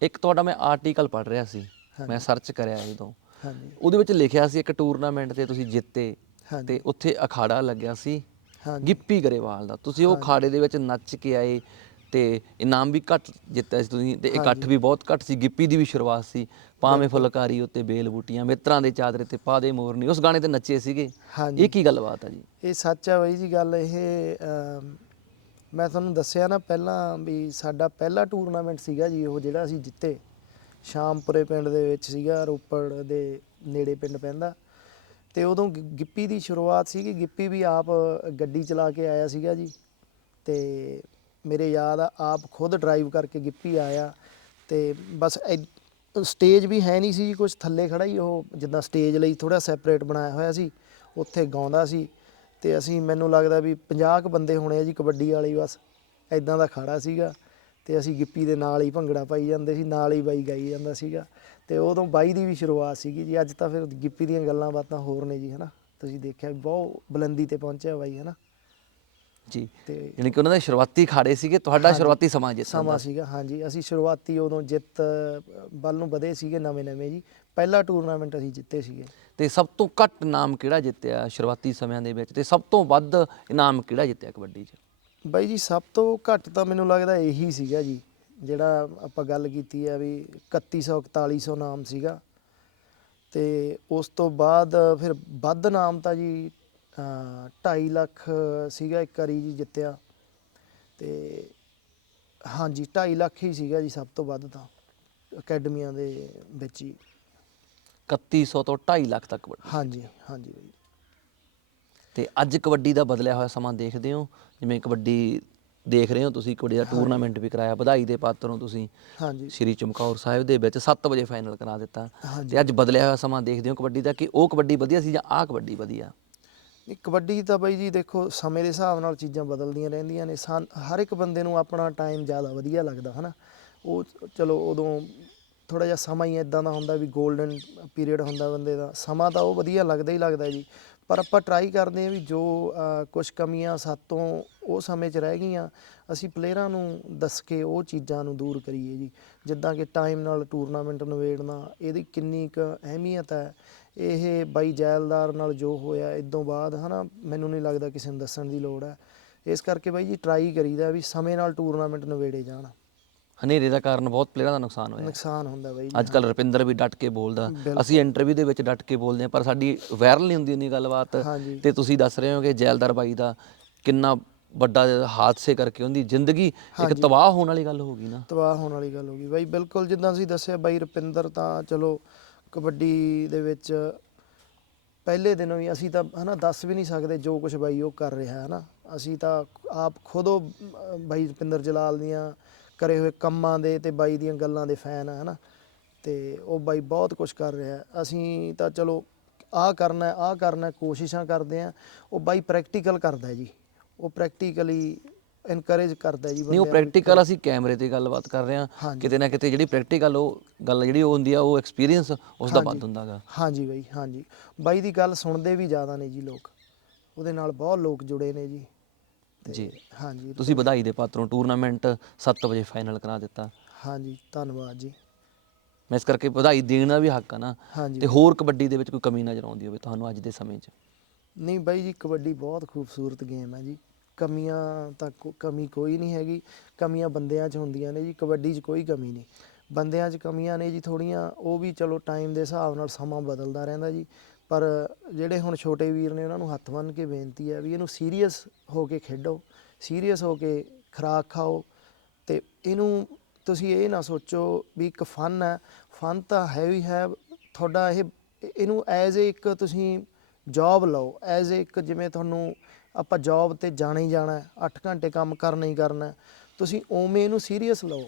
ਇੱਕ ਤੁਹਾਡਾ ਮੈਂ ਆਰਟੀਕਲ ਪੜ੍ਹ ਰਿਹਾ ਸੀ। ਮੈਂ ਸਰਚ ਕਰਿਆ ਜਦੋਂ ਹਾਂਜੀ। ਉਹਦੇ ਵਿੱਚ ਲਿਖਿਆ ਸੀ ਇੱਕ ਟੂਰਨਾਮੈਂਟ ਤੇ ਤੁਸੀਂ ਜਿੱਤੇ ਤੇ ਉੱਥੇ ਅਖਾੜਾ ਲੱਗਿਆ ਸੀ ਗਿੱਪੀ ਗਰੇਵਾਲ ਦਾ। ਤੁਸੀਂ ਉਹ ਅਖਾੜੇ ਦੇ ਵਿੱਚ ਨੱਚ ਕੇ ਆਏ ਤੇ ਇਨਾਮ ਵੀ ਘੱਟ ਜਿੱਤਿਆ ਸੀ ਤੁਸੀਂ ਤੇ ਇਕੱਠ ਵੀ ਬਹੁਤ ਘੱਟ ਸੀ ਗਿੱਪੀ ਦੀ ਵੀ ਸ਼ੁਰੂਆਤ ਸੀ ਪਾਵੇਂ ਫੁਲਕਾਰੀ ਉੱਤੇ ਬੇਲ ਬੂਟੀਆਂ ਮਿੱਤਰਾਂ ਦੇ ਚਾਦਰੇ ਤੇ ਪਾ ਦੇ ਮੋਰਨੀ ਉਸ ਗਾਣੇ ਤੇ ਨੱਚੇ ਸੀਗੇ। ਇਹ ਕੀ ਗੱਲਬਾਤ ਆ ਜੀ? ਇਹ ਸੱਚ ਹੈ ਬਾਈ ਜੀ ਗੱਲ ਇਹ ਮੈਂ ਤੁਹਾਨੂੰ ਦੱਸਿਆ ਨਾ ਪਹਿਲਾਂ ਵੀ ਸਾਡਾ ਪਹਿਲਾ ਟੂਰਨਾਮੈਂਟ ਸੀਗਾ ਜੀ, ਉਹ ਜਿਹੜਾ ਅਸੀਂ ਜਿੱਤੇ। ਸ਼ਾਮਪੁਰੇ ਪਿੰਡ ਦੇ ਵਿੱਚ ਸੀਗਾ, ਰੋਪੜ ਦੇ ਨੇੜੇ ਪਿੰਡ ਪੈਂਦਾ। ਤੇ ਉਦੋਂ ਗਿ- ਗਿੱਪੀ ਦੀ ਸ਼ੁਰੂਆਤ ਸੀਗੀ, ਗਿੱਪੀ ਵੀ ਆਪ ਗੱਡੀ ਚਲਾ ਕੇ ਆਇਆ ਸੀਗਾ ਜੀ। ਤੇ ਮੇਰੇ ਯਾਦ ਆ, ਆਪ ਖੁਦ ਡਰਾਈਵ ਕਰਕੇ ਗਿੱਪੀ ਆਇਆ। ਤੇ ਬਸ ਐ- ਸਟੇਜ ਵੀ ਹੈ ਨਹੀਂ ਸੀ ਜੀ ਕੁਝ ਥੱਲੇ ਖੜਾ ਹੀ ਉਹ ਜਿੱਦਾਂ ਸਟੇਜ ਲਈ ਥੋੜਾ ਸੈਪਰੇਟ ਬਣਾਇਆ ਹੋਇਆ ਸੀ। ਉੱਥੇ ਗਾਉਂਦਾ ਸੀ। ਤੇ ਅਸੀਂ, ਮੈਨੂੰ ਲੱਗਦਾ ਵੀ 50 ਕੁ ਬੰਦੇ ਹੋਣੇ ਆ ਜੀ ਕਬੱਡੀ ਵਾਲੇ ਬਸ ਐਦਾਂ ਦਾ ਖਾੜਾ ਸੀਗਾ। ਤੇ ਅਸੀਂ ਗਿੱਪੀ ਦੇ ਨਾਲ ਹੀ ਭੰਗੜਾ ਪਾਈ ਜਾਂਦੇ ਸੀ, ਨਾਲ ਹੀ ਬਾਈ ਗਾਈ ਜਾਂਦਾ ਸੀਗਾ। ਤੇ ਉਦੋਂ ਬਾਈ ਦੀ ਵੀ ਸ਼ੁਰੂਆਤ ਸੀਗੀ ਜੀ, ਅੱਜ ਤਾਂ ਫਿਰ ਗਿੱਪੀ ਦੀਆਂ ਗੱਲਾਂ ਬਾਤਾਂ ਹੋਰ ਨੇ ਜੀ, ਹਨਾ। ਤੁਸੀਂ ਦੇਖਿਆ ਵੀ ਬਹੁਤ ਬੁਲੰਦੀ ਤੇ ਪਹੁੰਚਿਆ ਬਾਈ, ਹਨਾ। ਜੀ। ਤੇ ਯਾਨੀ ਕਿ ਉਹਨਾਂ ਦੇ ਸ਼ੁਰੂਆਤੀ ਖਾੜੇ ਸੀਗੇ ਤੁਹਾਡਾ ਹਾਂਜੀ। ਸ਼ੁਰੂਆਤੀ ਸਮਾਂ ਜਿੱਤਣ ਸਮਾਂ ਸੀਗਾ ਹਾਂਜੀ। ਅਸੀਂ ਸ਼ੁਰੂਆਤੀ ਉਦੋਂ ਜਿੱਤ ਵੱਲ ਨੂੰ ਵਧੇ ਸੀਗੇ ਨਵੇਂ ਨਵੇਂ ਜੀ। ਪਹਿਲਾ ਟੂਰਨਾਮੈਂਟ ਅਸੀਂ ਜਿੱਤੇ ਸੀਗੇ। ਤੇ ਸਭ ਤੋਂ ਘੱਟ ਇਨਾਮ ਕਿਹੜਾ ਜਿੱਤਿਆ ਸ਼ੁਰੂਆਤੀ ਸਮਿਆਂ ਦੇ ਵਿੱਚ? ਤੇ ਸਭ ਤੋਂ ਵੱਧ ਇਨਾਮ ਕਿਹੜਾ ਜਿੱਤਿਆ ਕਬੱਡੀ 'ਚ? ਬਾਈ ਜੀ ਸਭ ਤੋਂ ਘੱਟ ਤਾਂ ਮੈਨੂੰ ਲੱਗਦਾ ਇਹੀ ਸੀਗਾ ਜੀ ਜਿਹੜਾ ਆਪਾਂ ਗੱਲ ਕੀਤੀ ਆ ਵੀ 3100 4100 ਨਾਮ ਸੀਗਾ। ਤੇ ਉਸ ਤੋਂ ਬਾਅਦ ਫਿਰ ਵੱਧ ਨਾਮ ਤਾਂ ਜੀ 2.5 ਲੱਖ ਸੀਗਾ ਇੱਕ ਵਾਰੀ ਜੀ ਜਿੱਤਿਆ। ਤੇ ਹਾਂਜੀ 2.5 ਲੱਖ ਹੀ ਸੀਗਾ ਜੀ ਸਭ ਤੋਂ ਵੱਧ ਤਾਂ ਅਕੈਡਮੀਆਂ ਦੇ ਵਿੱਚ ਹੀ। 3100 ਤੋਂ 2.5 ਲੱਖ ਤੱਕ ਕਬੱਡੀ ਹਾਂਜੀ ਹਾਂਜੀ ਬਾਈ। ਤੇ ਅੱਜ ਕਬੱਡੀ ਦਾ ਬਦਲਿਆ ਹੋਇਆ ਸਮਾਂ ਦੇਖਦੇ ਹੋ? ਜਿਵੇਂ ਕਬੱਡੀ ਦੇਖ ਰਹੇ ਹੋ ਤੁਸੀਂ ਕਬੱਡੀ ਦਾ ਟੂਰਨਾਮੈਂਟ ਵੀ ਕਰਾਇਆ ਵਧਾਈ ਦੇ ਪਾਤਰ ਤੁਸੀਂ। ਹਾਂਜੀ। ਸ਼੍ਰੀ ਚਮਕੌਰ ਸਾਹਿਬ ਦੇ ਵਿੱਚ 7 ਵਜੇ ਫਾਈਨਲ ਕਰਾ ਦਿੱਤਾ। ਤੇ ਅੱਜ ਬਦਲਿਆ ਹੋਇਆ ਸਮਾਂ ਦੇਖਦੇ ਹੋ ਕਬੱਡੀ ਦਾ ਕਿ ਉਹ ਕਬੱਡੀ ਵਧੀਆ ਸੀ ਜਾਂ ਆਹ ਕਬੱਡੀ ਵਧੀਆ? ਨਹੀਂ, ਕਬੱਡੀ ਤਾਂ ਬਾਈ ਜੀ ਦੇਖੋ, ਸਮੇਂ ਦੇ ਹਿਸਾਬ ਨਾਲ ਚੀਜ਼ਾਂ ਬਦਲਦੀਆਂ ਰਹਿੰਦੀਆਂ ਨੇ, ਸਾਨ, ਹਰ ਇੱਕ ਬੰਦੇ ਨੂੰ ਆਪਣਾ ਟਾਈਮ ਜ਼ਿਆਦਾ ਵਧੀਆ ਲੱਗਦਾ, ਹਨਾ? ਉਹ ਚਲੋ ਉਦੋਂ ਥੋੜਾ ਜਿਹਾ ਸਮਾਂ ਹੀ ਇਦਾਂ ਦਾ ਹੁੰਦਾ ਵੀ 골ਡਨ ਪੀਰੀਅਡ ਹੁੰਦਾ ਬੰਦੇ ਦਾ, ਸਮਾਂ ਤਾਂ ਉਹ ਵਧੀਆ ਲੱਗਦਾ ਹੀ ਲੱਗਦਾ ਜੀ। ਪਰ ਆਪਾਂ ਟਰਾਈ ਕਰਦੇ ਹਾਂ ਵੀ ਜੋ ਕੁਝ ਕਮੀਆਂ ਸਾਤੋਂ ਉਹ ਸਮੇਂ 'ਚ ਰਹਿ ਗਈਆਂ, ਅਸੀਂ ਪਲੇਅਰਾਂ ਨੂੰ ਦੱਸ ਕੇ ਉਹ ਚੀਜ਼ਾਂ ਨੂੰ ਦੂਰ ਕਰੀਏ ਜੀ। ਜਿੱਦਾਂ ਕਿ ਟਾਈਮ ਨਾਲ ਟੂਰਨਾਮੈਂਟ ਨਿਬੇੜਨਾ, ਇਹਦੀ ਕਿੰਨੀ ਕੁ ਅਹਿਮੀਅਤ ਹੈ, ਇਹ ਬਾਈ ਜੈਲਦਾਰ ਨਾਲ ਜੋ ਹੋਇਆ, ਇਦੋਂ ਬਾਅਦ ਹਨਾ, ਮੈਨੂੰ ਨਹੀਂ ਲੱਗਦਾ ਕਿਸੇ ਨੂੰ ਦੱਸਣ ਦੀ ਲੋੜ ਹੈ। ਇਸ ਕਰਕੇ ਬਾਈ ਜੀ ਟਰਾਈ ਕਰੀਦਾ ਵੀ ਸਮੇਂ ਨਾਲ ਟੂਰਨਾਮੈਂਟ ਨਿਬੇੜੇ ਜਾਣ। ਹਨੇਰੇ ਦਾ ਕਾਰਨ ਬਹੁਤ ਪਲੇਅਰਾਂ ਦਾ ਨੁਕਸਾਨ ਹੋਇਆ। ਨੁਕਸਾਨ ਹੁੰਦਾ ਬਾਈ। ਅੱਜ ਕੱਲ ਰੁਪਿੰਦਰ ਵੀ ਡਟ ਕੇ ਬੋਲਦਾ। ਅਸੀਂ ਇੰਟਰਵਿਊ ਦੇ ਵਿੱਚ ਡਟ ਕੇ ਬੋਲਦੇ ਹਾਂ ਪਰ ਸਾਡੀ ਵਾਇਰਲ ਨਹੀਂ ਹੁੰਦੀ ਇੰਨੀ ਗੱਲਬਾਤ। ਤੇ ਤੁਸੀਂ ਦੱਸ ਰਹੇ ਹੋ ਕਿ ਜੈਲਦਾਰ ਬਾਈ ਦਾ ਕਿੰਨਾ ਵੱਡਾ ਹਾਦਸੇ ਕਰਕੇ ਉਹਦੀ ਜ਼ਿੰਦਗੀ ਇੱਕ। ਤਬਾਹ ਹੋਣ ਵਾਲੀ ਗੱਲ ਹੋ ਗਈ ਨਾ। ਤਬਾਹ ਹੋਣ ਵਾਲੀ ਗੱਲ ਹੋ ਗਈ। ਬਾਈ ਬਿਲਕੁਲ ਜਿੱਦਾਂ ਅਸੀਂ ਦੱਸਿਆ ਬਾਈ ਰੁਪਿੰਦਰ ਤਾਂ ਚਲੋ ਕਬੱਡੀ ਦੇ ਵਿੱਚ ਪਹਿਲੇ ਦਿਨੋਂ ਹੀ ਅਸੀਂ ਤਾਂ ਹਨਾ ਦੱਸ ਵੀ ਨਹੀਂ ਸਕਦੇ ਜੋ ਕੁਝ ਬਾਈ ਉਹ ਕਰ ਰਿਹਾ ਹੈ ਨਾ ਅਸੀਂ ਤਾਂ ਆਪ ਖੁਦ ਬਾਈ ਰੁਪਿੰਦਰ ਜਲਾਲ ਦੀਆਂ ਕਰੇ ਹੋਏ ਕੰਮਾਂ ਦੇ ਤੇ ਬਾਈ ਦੀਆਂ ਗੱਲਾਂ ਦੇ ਫੈਨ ਆ ਹਨਾ ਤੇ ਉਹ ਬਾਈ ਬਹੁਤ ਕੁਝ ਕਰ ਰਿਹਾ ਹੈ। ਅਸੀਂ ਤਾਂ ਚਲੋ ਆਹ ਕਰਨਾ ਆਹ ਕਰਨਾ ਕੋਸ਼ਿਸ਼ਾਂ ਕਰਦੇ ਆ ਉਹ ਬਾਈ ਪ੍ਰੈਕਟੀਕਲ ਕਰਦਾ ਹੈ ਜੀ ਉਹ ਪ੍ਰੈਕਟੀਕਲੀ ਇਨਕਰੇਜ ਕਰਦਾ ਹੈ ਜੀ ਨਹੀਂ ਉਹ ਨੂੰ। ਪ੍ਰੈਕਟੀਕਲ ਅਸੀਂ ਕੈਮਰੇ ਤੇ ਗੱਲਬਾਤ ਕਰ ਰਹੇ ਹਾਂ। ਕਿਤੇ ਨਾ ਕਿਤੇ ਜਿਹੜੀ ਪ੍ਰੈਕਟੀਕਲ ਉਹ ਗੱਲ ਜਿਹੜੀ ਉਹ ਹੁੰਦੀ ਆ ਉਹ ਐਕਸਪੀਰੀਅੰਸ ਉਸ ਦਾ ਵੱਧ। ਹੁੰਦਾਗਾ ਹਾਂਜੀ ਬਾਈ ਹਾਂਜੀ ਬਾਈ ਦੀ ਗੱਲ ਸੁਣਦੇ ਵੀ ਜ਼ਿਆਦਾ ਨੇ ਜੀ ਲੋਕ ਉਹਦੇ ਨਾਲ ਬਹੁਤ ਲੋਕ ਜੁੜੇ ਨੇ ਜੀ ਜੀ। ਹਾਂਜੀ ਤੁਸੀਂ ਵਧਾਈ ਦੇ ਪਾਤਰੋਂ ਟੂਰਨਾਮੈਂਟ 7 ਵਜੇ ਫਾਈਨਲ ਕਰਾ ਦਿੱਤਾ। ਹਾਂਜੀ ਧੰਨਵਾਦ ਜੀ। ਮੈਂ ਇਸ ਕਰਕੇ ਵਧਾਈ ਦੇਣ ਦਾ ਵੀ ਹੱਕ ਆ ਨਾ। ਹਾਂਜੀ। ਤੇ ਹੋਰ ਕਬੱਡੀ ਦੇ ਵਿੱਚ ਕੋਈ ਕਮੀ ਨਜ਼ਰ ਆਉਂਦੀ ਹੋਵੇ ਤੁਹਾਨੂੰ ਅੱਜ ਦੇ ਸਮੇਂ 'ਚ? ਨਹੀਂ ਬਾਈ ਜੀ ਕਬੱਡੀ ਬਹੁਤ ਖੂਬਸੂਰਤ ਗੇਮ ਹੈ ਜੀ। ਕਮੀਆਂ ਤਾਂ ਕੋ- ਕਮੀ ਕੋਈ ਨਹੀਂ ਹੈਗੀ। ਕਮੀਆਂ ਬੰਦਿਆਂ 'ਚ ਹੁੰਦੀਆਂ ਨੇ ਜੀ ਕਬੱਡੀ 'ਚ ਕੋਈ ਕਮੀ ਨਹੀਂ। ਬੰਦਿਆਂ 'ਚ ਕਮੀਆਂ ਨੇ ਜੀ ਥੋੜੀਆਂ ਉਹ ਵੀ ਚਲੋ ਟਾਈਮ ਦੇ ਹਿਸਾਬ ਨਾਲ ਸਮਾਂ ਬਦਲਦਾ ਰਹਿੰਦਾ ਜੀ। ਪਰ ਜਿਹੜੇ ਹੁਣ ਛੋਟੇ ਵੀਰ ਨੇ ਉਹਨਾਂ ਨੂੰ ਹੱਥ ਬੰਨ੍ਹ ਕੇ ਬੇਨਤੀ ਹੈ ਵੀ ਇਹਨੂੰ ਸੀਰੀਅਸ ਹੋ ਕੇ ਖੇਡੋ ਸੀਰੀਅਸ ਹੋ ਕੇ ਖੁਰਾਕ ਖਾਓ ਤੇ ਇਹਨੂੰ ਤੁਸੀਂ ਇਹ ਨਾ ਸੋਚੋ ਵੀ ਇੱਕ ਫਨ ਹੈ ਫਨ ਤਾਂ ਹੈ ਵੀ ਹੈ, ਤੁਹਾਡਾ ਇਹ, ਇਹਨੂੰ ਐਜ਼ ਇੱਕ ਤੁਸੀਂ ਜੌਬ ਲਓ ਐਜ਼ ਇੱਕ ਜਿਵੇਂ ਤੁਹਾਨੂੰ ਆਪਾਂ ਜੌਬ ਤੇ ਜਾਣਾ ਹੀ ਜਾਣਾ 8 ਘੰਟੇ ਕੰਮ ਕਰਨਾ ਹੀ ਕਰਨਾ, ਤੁਸੀਂ ਉਵੇਂ ਇਹਨੂੰ ਸੀਰੀਅਸ ਲਓ।